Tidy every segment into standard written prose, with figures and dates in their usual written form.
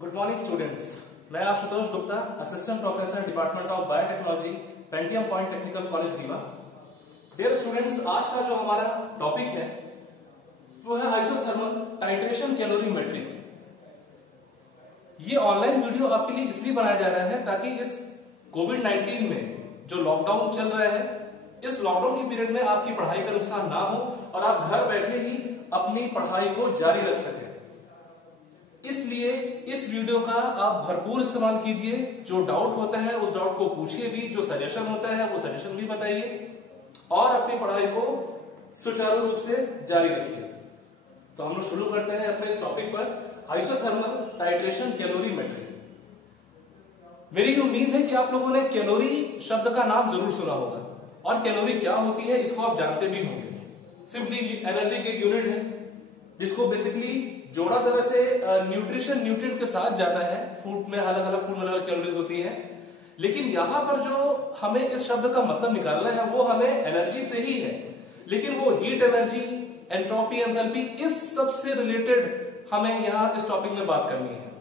Good morning students. मैं Ashutosh Gupta, assistant professor department of biotechnology, Pentium point technical college Rewa. Dear students, आज का जो हमारा टॉपिक है वो है आइसोथर्मल टाइट्रेशन कैलोरीमेट्री। ये ऑनलाइन वीडियो आपके लिए इसलिए बनाया जा रहा है ताकि इस कोविड-19 में जो लॉकडाउन चल रहा है, इस लॉकडाउन के पीरियड में आपकी पढ़ाई का नुकसान ना हो और आप घर बैठे ही अपनी पढ़ाई को जारी रख सकें। इसलिए इस वीडियो का आप भरपूर इस्तेमाल कीजिए। जो डाउट होता है उस डाउट को पूछिए भी, जो सजेशन होता है वो सजेशन भी बताइए और अपनी पढ़ाई को सुचारू रूप से जारी रखिए। तो हम लोग शुरू करते हैं अपने इस टॉपिक पर, आइसोथर्मल टाइट्रेशन कैलोरीमेट्री। मेरी उम्मीद है कि आप लोगों ने कैलोरी शब्द का नाम जरूर सुना होगा और कैलोरी क्या होती है इसको आप जानते भी होंगे। सिंपली एनर्जी के यूनिट है जिसको बेसिकली जोड़ा तो वैसे न्यूट्रिशन न्यूट्रिएंट के साथ जाता है। फूड में अलग अलग फूड में अलग कैलोरीज होती है, लेकिन यहां पर जो हमें इस शब्द का मतलब निकालना है वो हमें एनर्जी से ही है। लेकिन वो हीट एनर्जी, एंट्रोपी, एंथैल्पी, इस सब से रिलेटेड हमें यहां इस टॉपिक में बात करनी है।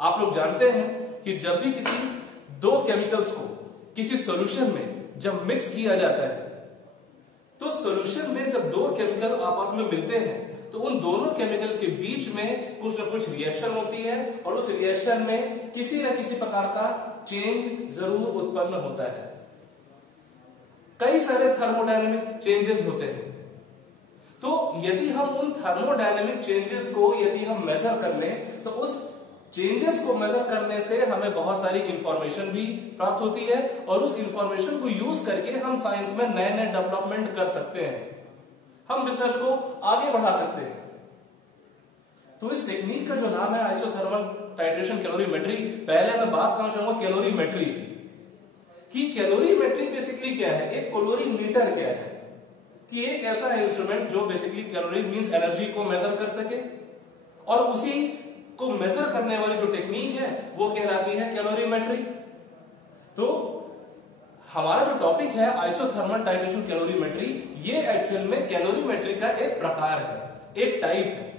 आप लोग जानते हैं कि जब भी किसी दो केमिकल्स को किसी सॉल्यूशन में जब मिक्स किया जाता है तो सॉल्यूशन में जब दो केमिकल आपस में मिलते हैं तो उन दोनों केमिकल के बीच में कुछ न कुछ रिएक्शन होती है और उस रिएक्शन में किसी न किसी प्रकार का चेंज जरूर उत्पन्न होता है। कई सारे थर्मोडायनेमिक चेंजेस होते हैं। तो यदि हम उन थर्मोडायनेमिक चेंजेस को यदि हम मेजर कर लें तो उस चेंजेस को मेजर करने से हमें बहुत सारी इंफॉर्मेशन भी प्राप्त होती है और उस इंफॉर्मेशन को यूज करके हम साइंस में नए नए डेवलपमेंट कर सकते हैं, हम रिसर्च को आगे बढ़ा सकते हैं। तो इस टेक्निक का जो नाम है आइसोथर्मल टाइट्रेशन कैलोरीमेट्री। पहले मैं बात करना चाहूंगा कैलोरीमेट्री की। कैलोरीमेट्री बेसिकली क्या है, एक कैलोरीमीटर क्या है कि एक ऐसा इंस्ट्रूमेंट जो बेसिकली कैलोरीज मींस एनर्जी को मेजर कर सके और उसी को मेजर करने वाली जो टेक्निक है वो कहलाती है कैलोरीमेट्री। तो हमारा जो टॉपिक है आइसोथर्मल टाइट्रेशन कैलोरीमेट्री, ये एक्चुअल में कैलोरीमेट्री का एक प्रकार है, एक टाइप है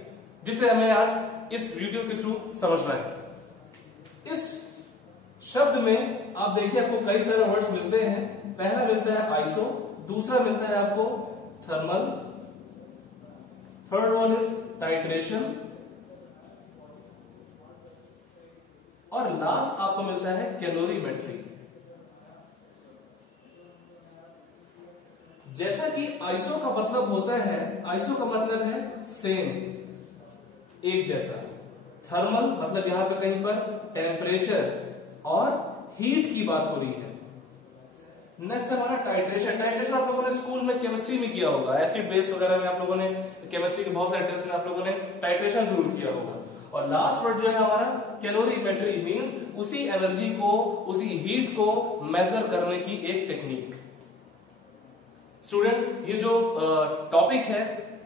जिसे हमें आज इस वीडियो के थ्रू समझना है। इस शब्द में आप देखिए आपको कई सारे वर्ड्स मिलते हैं। पहला मिलता है आइसो, दूसरा मिलता है आपको thermal, third one is titration और लास्ट आपको मिलता है कैलोरीमेट्री। जैसा कि आइसो का मतलब होता है, आइसो का मतलब है सेम, एक जैसा। थर्मल मतलब यहां पे कहीं पर टेम्परेचर और हीट की बात हो रही है। नेक्स्ट हमारा टाइट्रेशन। टाइट्रेशन आप लोगों ने स्कूल में केमिस्ट्री में किया होगा, एसिड बेस वगैरह में आप लोगों ने केमिस्ट्री के बहुत सारे टेस्ट में आप लोगों ने टाइट्रेशन जरूर किया होगा। और लास्ट वर्ड जो है हमारा कैलोरीमेट्री मींस उसी एनर्जी को, उसी हीट को मेजर करने की एक टेक्निक। स्टूडेंट्स, ये जो टॉपिक है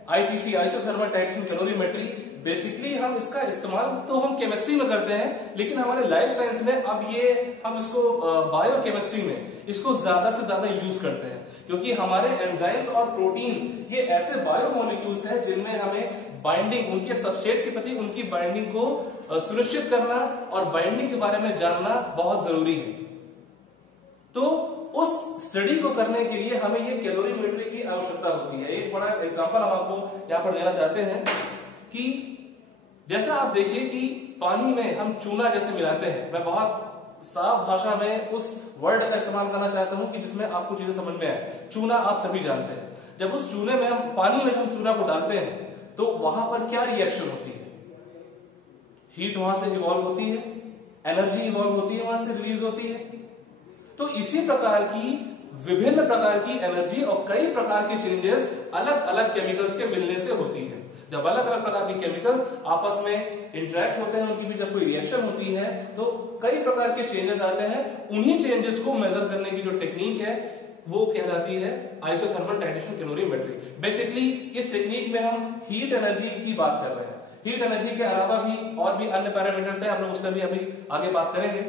ITC isothermal titration calorimetry, basically हम इसका इस्तेमाल तो हम केमिस्ट्री में करते हैं, लेकिन हमारे लाइफ साइंस में अब ये हम इसको बायोकेमिस्ट्री में इसको ज्यादा से ज्यादा यूज करते हैं, क्योंकि हमारे एंजाइम्स और प्रोटीन्स ये ऐसे बायोमोलिक्यूल्स हैं जिनमें हमें बाइंडिंग, उनके सबस्ट्रेट के प्रति उनकी बाइंडिंग को सुनिश्चित करना और बाइंडिंग के बारे में जानना बहुत जरूरी है। तो उस स्टडी को करने के लिए हमें ये कैलोरीमेट्री की आवश्यकता होती है। एक बड़ा एग्जांपल हम आपको यहां पर देना चाहते हैं कि जैसा आप देखिए कि पानी में हम चूना जैसे मिलाते हैं। मैं बहुत साफ भाषा में उस वर्ड का इस्तेमाल करना चाहता हूं कि जिसमें आपको चीजें समझ में आए। चूना आप सभी जानते हैं। जब उस चूने में हम पानी में हम चूना को डालते हैं तो वहां पर क्या रिएक्शन होती है? हीट वहां से इवॉल्व होती है, एनर्जी इवॉल्व होती है, वहां से रिलीज होती है। तो इसी प्रकार की विभिन्न प्रकार की एनर्जी और कई प्रकार के चेंजेस अलग अलग केमिकल्स के मिलने से होती है। जब अलग अलग प्रकार के केमिकल्स आपस में इंटरेक्ट होते हैं, उनकी भी जब कोई रिएक्शन होती है तो कई प्रकार के चेंजेस आते हैं। उन्हीं चेंजेस को मेजर करने की जो टेक्निक है वो कहलाती है आइसोथर्मल टाइट्रेशन कैलोरीमेट्री। बेसिकली इस टेक्निक में हम हीट एनर्जी की बात कर रहे हैं। हीट एनर्जी के अलावा भी और भी अन्य पैरामीटर्स हैं, हम लोग उसका भी अभी आगे बात करेंगे।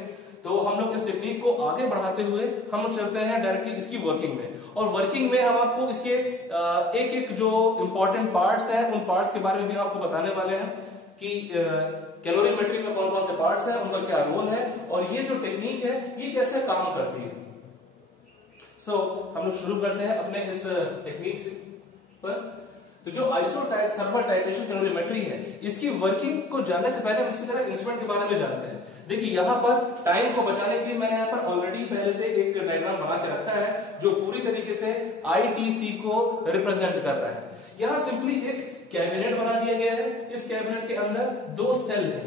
तो हम लोग इस टेक्निक को आगे बढ़ाते हुए हम लोग चलते हैं डायरेक्टली इसकी वर्किंग में। और वर्किंग में हम आपको इसके एक एक जो इंपॉर्टेंट पार्ट्स हैं उन पार्ट्स के बारे में भी आपको बताने वाले हैं कि कैलोरीमेट्री में कौन कौन से पार्ट्स हैं, उनका क्या रोल है, और ये जो टेक्निक है ये कैसे काम करती है। हम लोग शुरू करते हैं अपने इस टेक्निक पर। तो जो थर्मल टाइट्रेशन कैलोरीमेट्री है, इसकी वर्किंग को जानने से पहले हम इसकी तरह इंस्ट्रूमेंट के बारे में जानते हैं। देखिए यहाँ पर टाइम को बचाने के लिए मैंने यहाँ पर ऑलरेडी पहले से एक डायग्राम बना के रखा है जो पूरी तरीके से ITC को रिप्रेजेंट कर रहा है। यहाँ सिंपली एक कैबिनेट बना दिया गया है। इस कैबिनेट के अंदर 2 सेल है।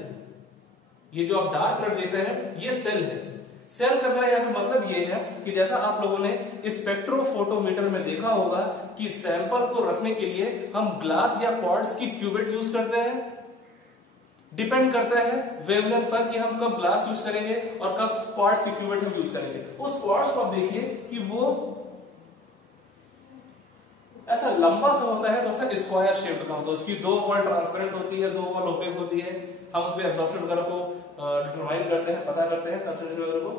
ये जो आप डार्क कलर देख रहे हैं ये सेल है। सेल करने का यहाँ पे मतलब ये है कि जैसा आप लोगों ने स्पेक्ट्रोफोटोमीटर में देखा होगा कि सैंपल को रखने के लिए हम ग्लास या क्वार्ट्ज की क्यूबेट यूज करते हैं। डिपेंड करता है वेवलेंथ पर कि हम कब ग्लास यूज करेंगे और कब क्वार्ट्ज की क्यूबेट हम यूज करेंगे। उस क्वार्ट्ज को आप देखिए कि वो ऐसा लंबा सा होता है, थोड़ा सा स्क्वायर शेप का होता है। उसकी 2 वॉल ट्रांसपेरेंट होती है, 2 वॉल ओपेक होती है। हम उसमें एब्जॉर्प्शन वगैरह को डिटरमाइन करते हैं, पता करते हैं कंसंट्रेशन वगैरह को।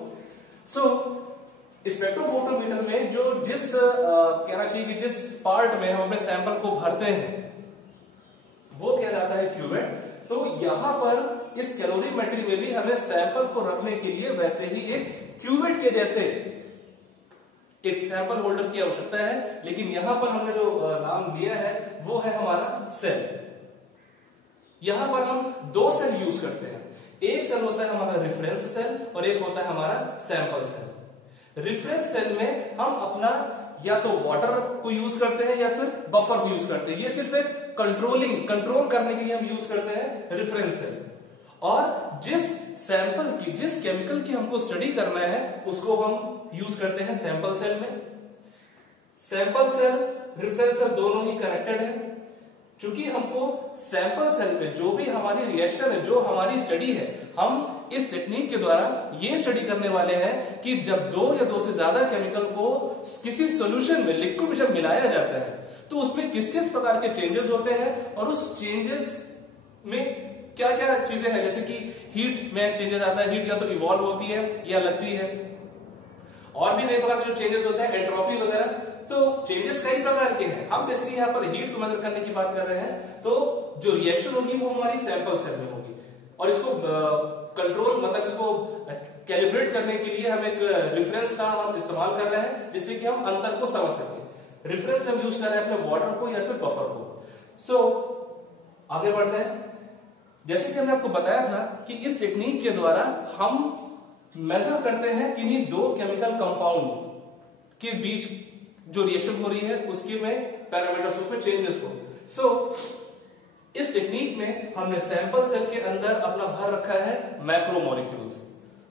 स्पेक्ट्रोफोटोमीटर में जो जिस कहना चाहिए कि जिस पार्ट में हम अपने सैंपल को भरते हैं वो क्या जाता है क्यूबेट। तो यहां पर इस कैलोरीमेट्री में भी हमें सैंपल को रखने के लिए वैसे ही एक क्यूबेट के जैसे एक सैंपल होल्डर की आवश्यकता है, लेकिन यहां पर हमने जो नाम लिया है वो है हमारा सेल। यहां पर हम 2 सेल यूज करते हैं। एक सेल होता है हमारा रेफरेंस सेल और एक होता है हमारा सैंपल सेल। रेफरेंस सेल में हम अपना या तो वाटर को यूज करते हैं या फिर बफर को यूज करते हैं। ये सिर्फ एक कंट्रोल करने के लिए हम यूज करते हैं रेफरेंस सेल। और जिस सैंपल की, जिस केमिकल की हमको स्टडी करना है उसको हम यूज करते हैं सैंपल सेल में। सैंपल सेल रेफरेंस सेल दोनों ही कनेक्टेड है। चूंकि हमको सैंपल सेल में जो भी हमारी रिएक्शन है, जो हमारी स्टडी है, हम इस टेक्निक के द्वारा ये स्टडी करने वाले हैं कि जब 2 या 2 से ज्यादा केमिकल को किसी सॉल्यूशन में, लिक्विड में जब मिलाया जाता है तो उसमें किस किस प्रकार के चेंजेस होते हैं और उस चेंजेस में क्या क्या चीजें हैं। जैसे कि हीट में चेंजेस आता है, हीट या तो इवॉल्व होती है या लगती है। और भी नए प्रकार के जो चेंजेस होते हैं, एंट्रोपी वगैरह। तो चेंजेस कई प्रकार के हैं। हम बेसिकली यहाँ पर हीट को मेजर करने की बात कर रहे हैं। तो जो रिएक्शन होगी वो हमारी सैंपल सेल में होगी और इसको कंट्रोल मतलब इसको कैलिब्रेट करने के लिए हम एक रेफरेंस का हम इस्तेमाल कर रहे हैं जिससे कि हम अंतर को समझ सकें। रेफरेंस हम यूज कर रहे हैं अपने वाटर को या फिर बफर को। आगे बढ़ते हैं। जैसे कि हमने आपको बताया था कि इस टेक्निक के द्वारा हम मेजर करते हैं किन्हीं 2 केमिकल कंपाउंड के बीच जो रिएक्शन हो रही है उसके में पैरामीटर्स, उसमें चेंजेस हो। इस टेक्निक में हमने सैंपल सेल के अंदर अपना भर रखा है मैक्रोमोलिक्यूल्स,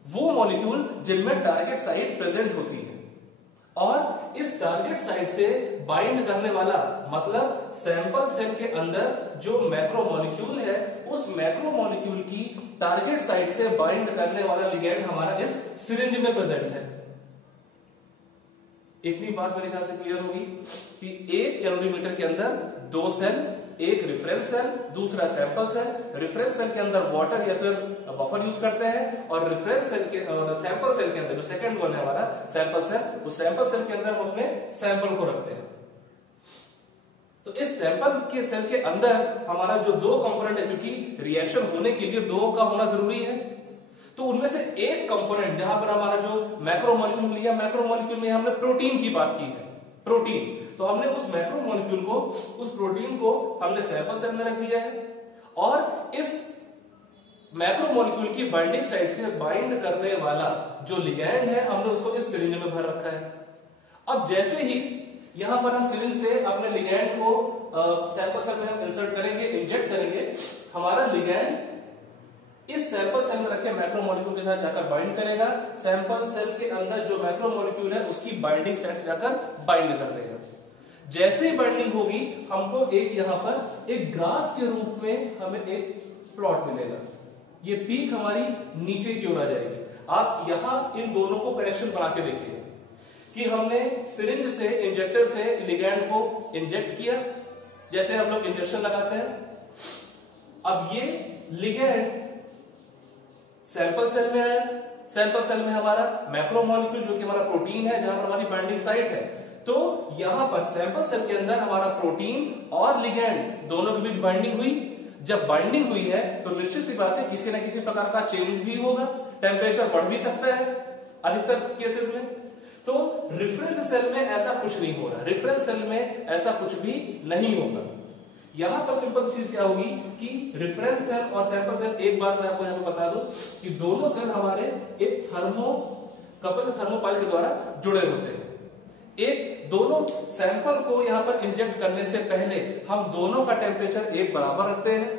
वो मॉलिक्यूल जिनमें टारगेट साइट प्रेजेंट होती है। और इस टारगेट साइट से बाइंड करने वाला मतलब सैंपल सेल के अंदर जो मैक्रोमोलिक्यूल है उस मैक्रोमोलिक्यूल की टारगेट साइट से बाइंड करने वाला लिगैंड हमारा इस सिरिंज में प्रेजेंट है। इतनी बात मेरे ख्याल से क्लियर होगी कि एक कैलोरीमीटर के अंदर 2 सेल, एक रेफरेंस सेल, दूसरा सैंपल सेल। रेफरेंस सेल के अंदर वाटर या फिर बफर यूज करते हैं और रेफरेंस सेल के और सैंपल सेल के अंदर जो सेकंड वन है हमारा सैंपल सेल, उस सैंपल सेल के अंदर हम अपने सैंपल को रखते हैं। तो इस सैंपल के सेल के अंदर हमारा जो 2 कंपोनेंट है, क्योंकि रिएक्शन होने के लिए 2 का होना जरूरी है, तो उनमें से एक कंपोनेंट जहां पर हमारा जो मैक्रोमोलिक्यूल लिया, मैक्रोमोलिक्यूल में हमने प्रोटीन की बात की है, प्रोटीन। तो हमने उस मैक्रोमोलिक्यूल को, उस प्रोटीन को हमने सैंपल सेल में रख दिया है और इस मैक्रोमोलिक्यूल की बाइंडिंग साइट से बाइंड करने वाला जो लिगैंड है हमने उसको इस सिरिंज में भर रखा है। अब जैसे ही यहां पर हम सिरिंज से अपने लिगैंड को सैंपल सेल में हम इंसर्ट करेंगे, इंजेक्ट करेंगे, हमारा लिगैंड इस सैंपल सेल में रखे मैक्रोमोलिक्यूल के साथ जाकर बाइंड करेगा। सैंपल सेल के अंदर जो मैक्रोमोलिक्यूल है उसकी बाइंडिंग साइट से जाकर बाइंड कर देगा। जैसे ही बाइंडिंग होगी हमको एक यहां पर एक ग्राफ के रूप में हमें एक प्लॉट मिलेगा। ये पीक हमारी नीचे की ओर आ जाएगी। आप यहां इन दोनों को कनेक्शन बना के देखिए कि हमने सिरिंज से, इंजेक्टर से लिगैंड को इंजेक्ट किया, जैसे हम लोग इंजेक्शन लगाते हैं। अब ये लिगैंड सैंपल सेल में आया। सैंपल सेल में हमारा मैक्रोमोलिक्यूल जो कि हमारा प्रोटीन है, जहां पर हमारी बाइंडिंग साइट है, तो यहां पर सैंपल सेल के अंदर हमारा प्रोटीन और लिगैंड दोनों के बीच बाइंडिंग हुई। जब बाइंडिंग हुई है तो निश्चित सी बात है किसी न किसी प्रकार का चेंज भी होगा, टेम्परेचर बढ़ भी सकता है अधिकतर केसेस में। तो रेफरेंस सेल में ऐसा कुछ नहीं हो रहा, रेफरेंस सेल में ऐसा कुछ भी नहीं होगा। यहां पर सिंपल चीज क्या होगी कि रेफरेंस सेल और सैंपल सेल, एक बार मैं आपको यहां पर बता दूं कि दोनों सेल हमारे एक थर्मोकपल थर्मोपाइल के द्वारा जुड़े होते हैं। एक दोनों सैंपल को यहां पर इंजेक्ट करने से पहले हम दोनों का टेम्परेचर एक बराबर रखते हैं,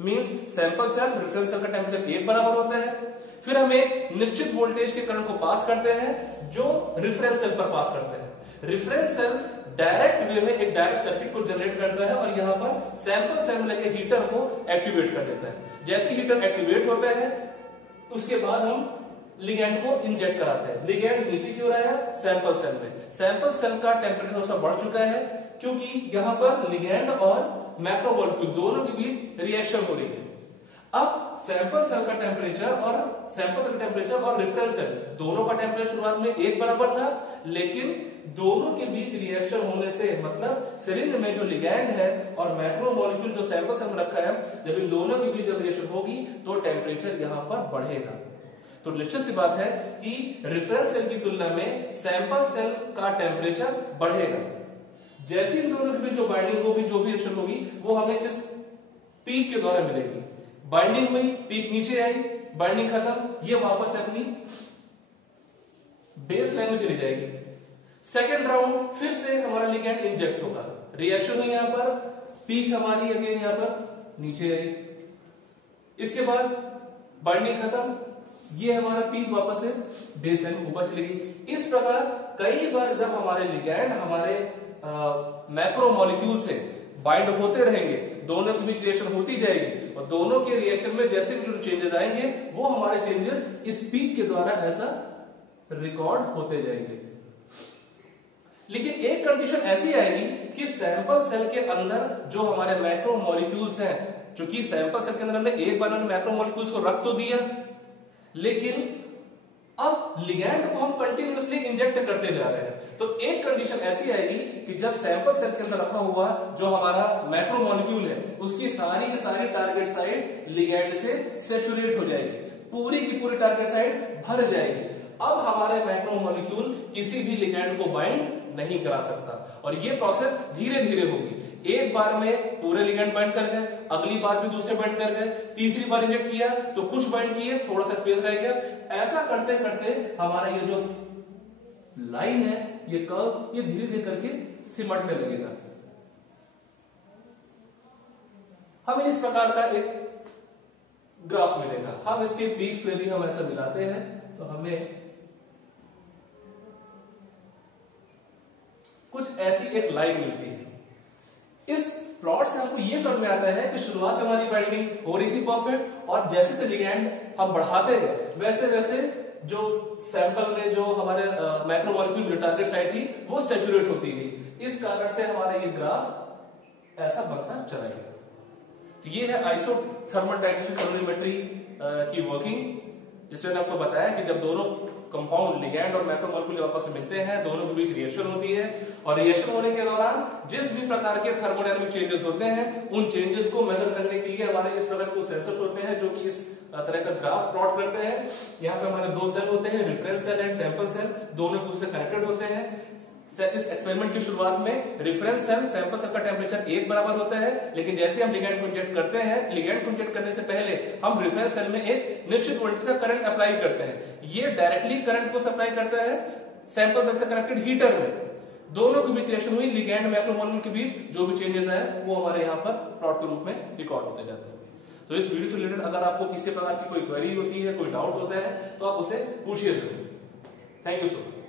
means sample cell reference cell का टेम्परेचर एक बराबर होता है। फिर हम एक निश्चित वोल्टेज के करंट को पास करते हैं जो रेफरेंस सेल पर पास करते हैं। रेफरेंस सेल डायरेक्ट वे में एक डायरेक्ट सर्किट को जनरेट करता है और यहाँ पर सैंपल सेल लेके हीटर को एक्टिवेट कर देता है। जैसे हीटर एक्टिवेट होता है उसके बाद हम लिगैंड को इंजेक्ट कराते हैं। लिगैंड नीचे क्यों रहा है? सैंपल सेल में। सैंपल सेल का टेम्परेचर थोड़ा सा बढ़ चुका है क्योंकि यहाँ पर लिगैंड और मैक्रोमोलेक्यूल दोनों के बीच रिएक्शन हो रही है। अब सैंपल सेल का टेम्परेचर और रेफरेंस सेल दोनों का टेम्परेचर शुरुआत में एक बराबर था, लेकिन दोनों के बीच रिएक्शन होने से मतलब सिरिंज में जो लिगैंड है और मैक्रोमोलेक्यूल जो सैंपल सेल में रखा है, जब इन दोनों के बीच जब रिएक्शन होगी तो टेम्परेचर यहाँ पर बढ़ेगा। तो निश्चित सी बात है कि रेफरेंस सेल की तुलना में सैंपल सेल का टेम्परेचर बढ़ेगा। जैसे इन दोनों के बीच जो बाइंडिंग होगी, जो भी रिएक्शन होगी, वो हमें इस पीक के द्वारा मिलेगी। बाइंडिंग हुई, पीक नीचे आई, बाइंडिंग खत्म, ये वापस अपनी बेस लाइन में चली जाएगी। सेकेंड राउंड फिर से हमारा लिगैंड इंजेक्ट होगा, रिएक्शन हुई यहां पर, पीक हमारी अगेन यहां पर नीचे आई, इसके बाद बाइंडिंग खत्म, ये हमारा पीक वापस से बेस लाइन में ऊपर चलेगी। इस प्रकार कई बार जब हमारे लिगैंड हमारे मैक्रोमोलेक्यूल से बाइंड होते रहेंगे, दोनों के बीच रिएक्शन होती जाएगी और दोनों के रिएक्शन में जैसे भी जो चेंजेस आएंगे वो हमारे चेंजेस इस पीक के द्वारा ऐसा रिकॉर्ड होते जाएंगे। लेकिन एक कंडीशन ऐसी आएगी कि सैंपल सेल के अंदर जो हमारे मैक्रोमोलेक्यूल्स हैं, क्योंकि सैंपल सेल के अंदर हमने एक बार मैक्रोमोलेक्यूल्स को रख तो दिया, लेकिन अब लिगैंड को हम कंटिन्यूअसली इंजेक्ट करते जा रहे हैं। तो एक कंडीशन ऐसी आएगी कि जब सैंपल सेल के अंदर रखा हुआ जो हमारा मैक्रोमोलेक्यूल है उसकी सारी की सारी टारगेट साइट लिगैंड से सैचुरेट हो जाएगी, पूरी की पूरी टारगेट साइट भर जाएगी। अब हमारे मैक्रोमोलेक्यूल किसी भी लिगैंड को बाइंड नहीं करा सकता और ये प्रोसेस धीरे धीरे होगी। एक बार में पूरे लिगैंड बाइंड कर गए, अगली बार भी दूसरे बाइंड कर गए, तीसरी बार इंजेक्ट किया तो कुछ बाइंड किए, थोड़ा सा स्पेस रह गया। ऐसा करते करते हमारा ये जो लाइन है, ये कर्व, ये धीरे धीरे करके सिमटने लगेगा। हमें इस प्रकार का एक ग्राफ मिलेगा। हम इसके पीक्स में भी हम ऐसा मिलाते हैं तो हमें कुछ ऐसी एक लाइन मिलती है। इस प्लॉट से हमको ये समझ में आता है कि शुरुआत में हमारी बाइंडिंग हो रही थी परफेक्ट, और जैसे से लिगैंड हम बढ़ाते गए वैसे वैसे जो सैंपल में जो हमारे मैक्रोमोलेक्यूल जो टारगेट साइट थी वो सैचुरेट होती गई। इस कारण से हमारा ये ग्राफ ऐसा बनता चला गया। तो ये है आइसोथर्मल डायनेमिक कैलोरीमेट्री की वर्किंग, जिसमें आपको बताया कि जब दोनों कंपाउंड लिगैंड और मैक्रोमोलेक्यूल आपस में मिलते हैं, दोनों के बीच रिएक्शन होती है और रिएक्शन होने के दौरान जिस भी प्रकार के थर्मोडायनामिक चेंजेस होते हैं उन चेंजेस को मेजर करने के लिए हमारे इस तरह के सेंसर्स होते हैं जो कि इस तरह का ग्राफ प्लॉट करते हैं। यहाँ पे हमारे दो सेल होते हैं, reference cell and sample cell, दोनों एक दूसरे से कनेक्टेड होते हैं। इस एक्सपेरिमेंट की शुरुआत में रेफरेंस सेल सैंपल सेल का टेम्परेचर एक बराबर होता है, लेकिन जैसे हम लिगैंड को इंजेक्ट करते हैं, लिगैंड को इंजेक्ट करने से पहले हम रेफरेंस सेल में एक निश्चित वोल्टेज का करंट अप्लाई करते हैं। ये डायरेक्टली करंट को सप्लाई करता है सैंपल सेल से कनेक्टेड हीटर में। दोनों के बीच रिएक्शन हुई, लिगैंड मैक्रोमोलेक्यूल के बीच जो भी चेंजेस आए वो हमारे यहाँ पर प्लॉट के रूप में रिकॉर्ड होते जाते हैं। तो इस वीडियो से रिलेटेड अगर आपको किसी प्रकार की कोई क्वेरी होती है, कोई डाउट होता है तो आप उसे पूछिए जरूर। Thank you so much.